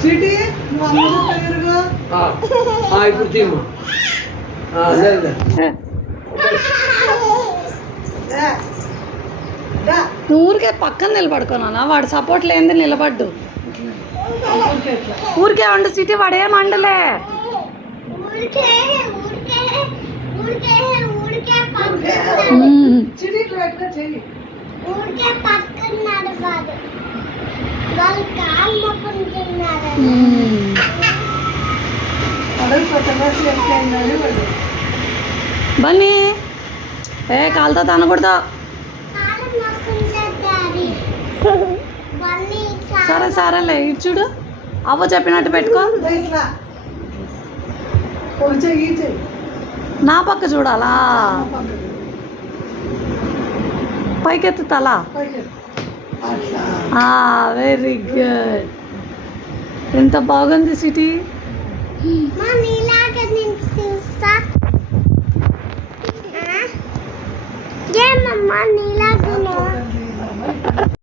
city నువ్వు అమ్మ దగ్గరగా ఇప్పుడు తీమ్మా సరే నువ్వు ఊరికే పక్కన నిలబడుకున్నా వాడు సపోర్ట్ లేనిది నిలబడ్డు ఊరికే వండు సిటీ వాడు ఏం వండలే సిటీ ఇట్లా చెయ్యి బన్నీ ఏ కాలుతో తనకూడదు సరే సరేలే ఇటు చూడు అవ్వ చెప్పినట్టు పెట్టుకో ఇట్లా ఒక చెయ్యి చెయ్యి నా పక్క చూడాలా పైకెత్తు తల అట్లా వెరీ గుడ్ ఎంత బాగుంది సిటీ నీలాగా